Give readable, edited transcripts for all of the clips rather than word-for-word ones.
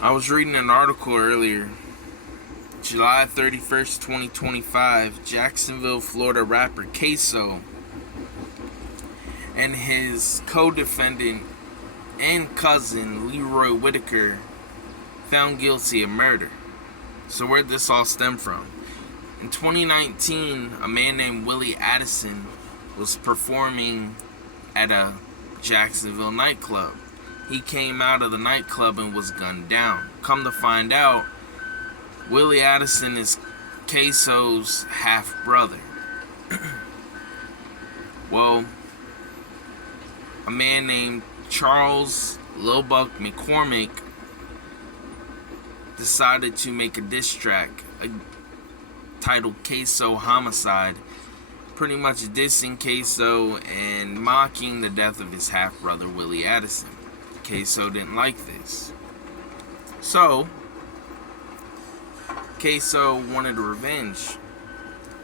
I was reading an article earlier. July 31st, 2025, Jacksonville, Florida rapper KSOO and his co-defendant and cousin Leroy Whitaker found guilty of murder. So where'd this all stem from? In 2019, a man named Willie Addison was performing at a Jacksonville nightclub. He came out of the nightclub and was gunned down. Come to find out, Willie Addison is KSOO's half-brother. Well, a man named Charles Lil Buck McCormic decided to make a diss track titled KSOO Homicide, pretty much dissing KSOO and mocking the death of his half-brother Willie Addison. KSOO didn't like this. So, KSOO wanted revenge.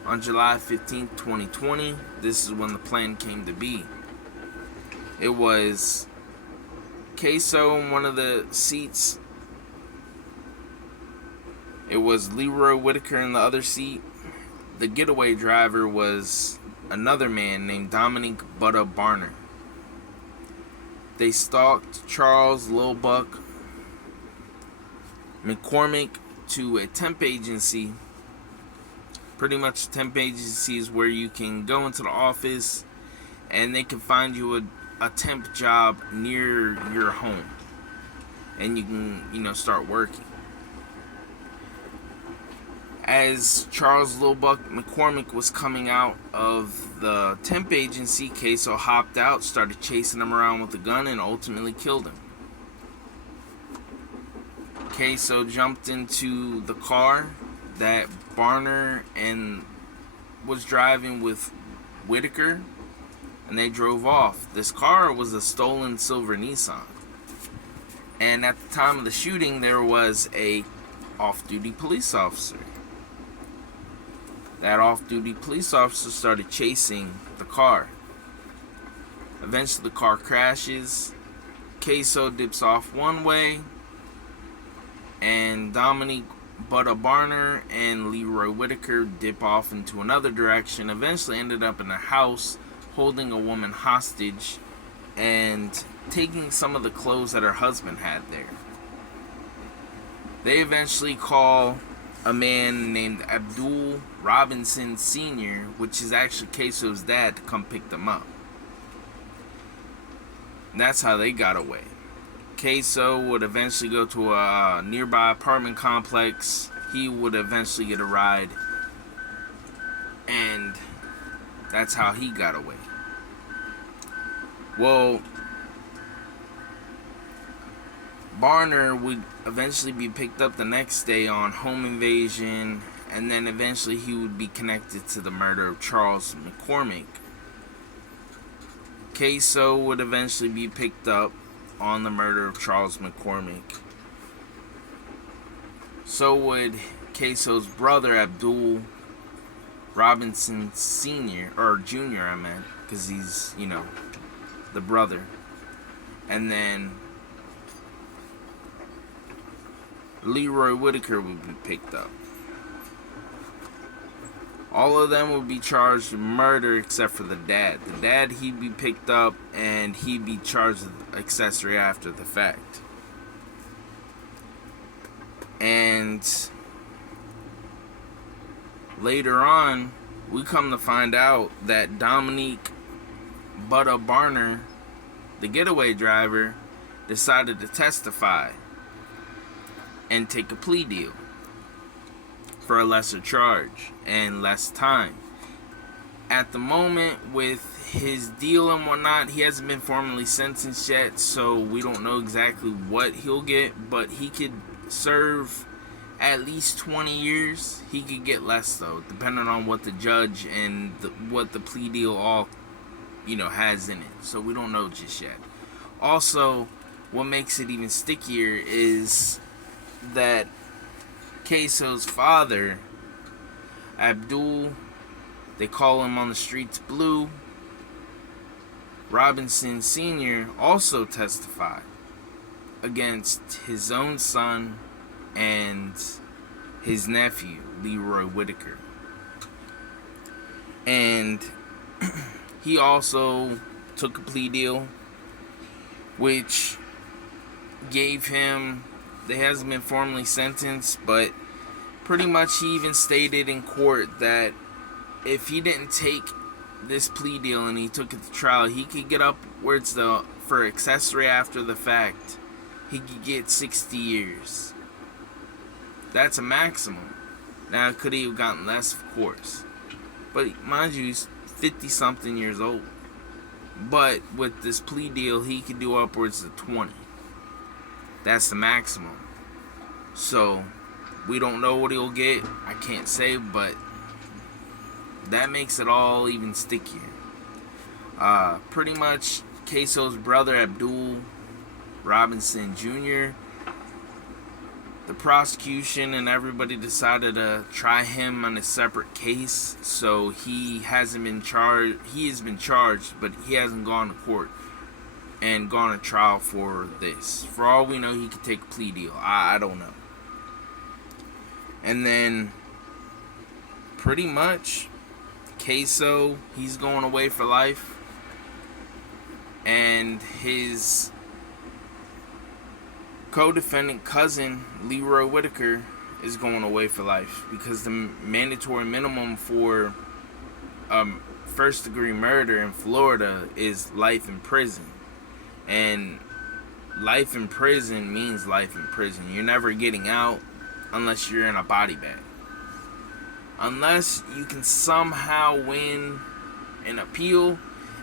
On July 15th, 2020, this is when the plan came to be. It was KSOO in one of the seats. It was Leroy Whitaker in the other seat. The getaway driver was another man named Dominique Butta. They stalked Charles Lil Buck McCormic to a temp agency. Pretty much, temp agency is where you can go into the office and they can find you a temp job near your home, and you can start working. As Charles Lil Buck McCormic was coming out of the temp agency, KSOO hopped out, started chasing him around with a gun, and ultimately killed him. KSOO jumped into the car that Barner and was driving with Whitaker, and they drove off. This car was a stolen silver Nissan. And at the time of the shooting, there was a off-duty police officer. That off-duty police officer started chasing the car. Eventually the car crashes. KSOO dips off one way, and Dominique Butta and Leroy Whitaker dip off into another direction. Eventually ended up in a house holding a woman hostage and taking some of the clothes that her husband had there. They eventually call a man named Abdul Robinson Sr, which is actually KSOO's dad, to come pick them up. And that's how they got away. KSOO would eventually go to a nearby apartment complex. He would eventually get a ride, and that's how he got away. Well, Barner would eventually be picked up the next day on home invasion, and then eventually he would be connected to the murder of Charles McCormic. KSOO would eventually be picked up on the murder of Charles McCormic. So would KSOO's brother Abdul Robinson Sr, or Jr, I meant, because he's, the brother. And then Leroy Whitaker would be picked up. All of them would be charged with murder except for the dad. The dad, he'd be picked up and he'd be charged with accessory after the fact. And later on, we come to find out that Dominique Butta, the getaway driver, decided to testify and take a plea deal for a lesser charge and less time. At the moment, with his deal and whatnot, he hasn't been formally sentenced yet, so we don't know exactly what he'll get, but he could serve at least 20 years. He could get less, though, depending on what the judge and what the plea deal all has in it, so we don't know just yet. Also, what makes it even stickier is that KSOO's father, Abdul, they call him on the streets Blue, Robinson Sr, also testified against his own son and his nephew, Leroy Whitaker. And he also took a plea deal, which gave him, they hasn't been formally sentenced, but pretty much he even stated in court that if he didn't take this plea deal and he took it to trial, he could get upwards for accessory after the fact. He could get 60 years. That's a maximum. Now, could he have gotten less? Of course. But mind you, he's 50-something years old. But with this plea deal, he could do upwards of 20. That's the maximum. So, we don't know what he'll get. I can't say, but that makes it all even stickier. Pretty much, KSOO's brother, Abdul Robinson Jr., the prosecution and everybody decided to try him on a separate case. So he hasn't been charged. He has been charged, but he hasn't gone to court and gone to trial for this. For all we know, he could take a plea deal. I don't know. And then, pretty much, KSOO, he's going away for life. And his co-defendant cousin, Leroy Whitaker, is going away for life. Because the mandatory minimum for first-degree murder in Florida is life in prison. And life in prison means life in prison. You're never getting out unless you're in a body bag. Unless you can somehow win an appeal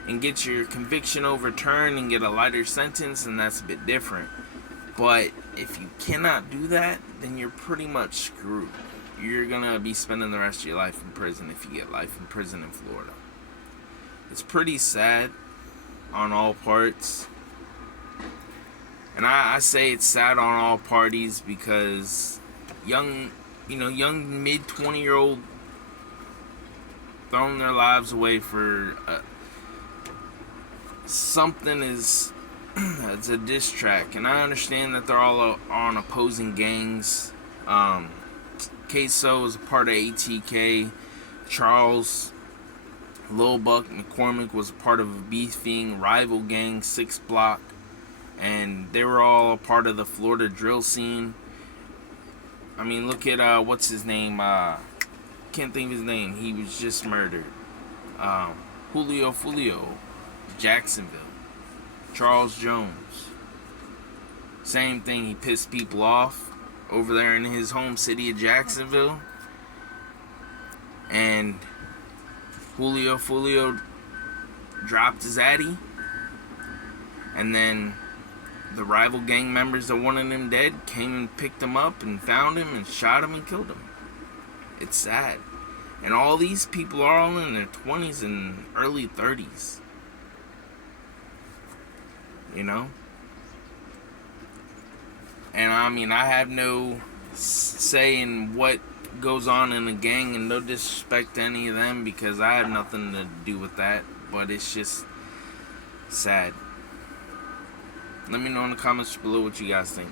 and get your conviction overturned and get a lighter sentence, and that's a bit different. But if you cannot do that, then you're pretty much screwed. You're gonna be spending the rest of your life in prison if you get life in prison in Florida. It's pretty sad on all parts. And I say it's sad on all parties because young mid-20-year-old throwing their lives away for something is it's a diss track. And I understand that they're all on opposing gangs. KSOO is a part of ATK. Charles, Lil Buck, McCormic was a part of a beefing rival gang, 6 Block. And they were all a part of the Florida drill scene. I mean, look at, what's his name? Can't think of his name. He was just murdered. Julio, Jacksonville. Charles Jones. Same thing. He pissed people off over there in his home city of Jacksonville. And Julio dropped his addy. And then the rival gang members that wanted him dead came and picked him up and found him and shot him and killed him. It's sad. And all these people are all in their 20s and early 30s. You know? And I mean, I have no say in what goes on in a gang, and no disrespect to any of them because I have nothing to do with that. But it's just sad. Let me know in the comments below what you guys think.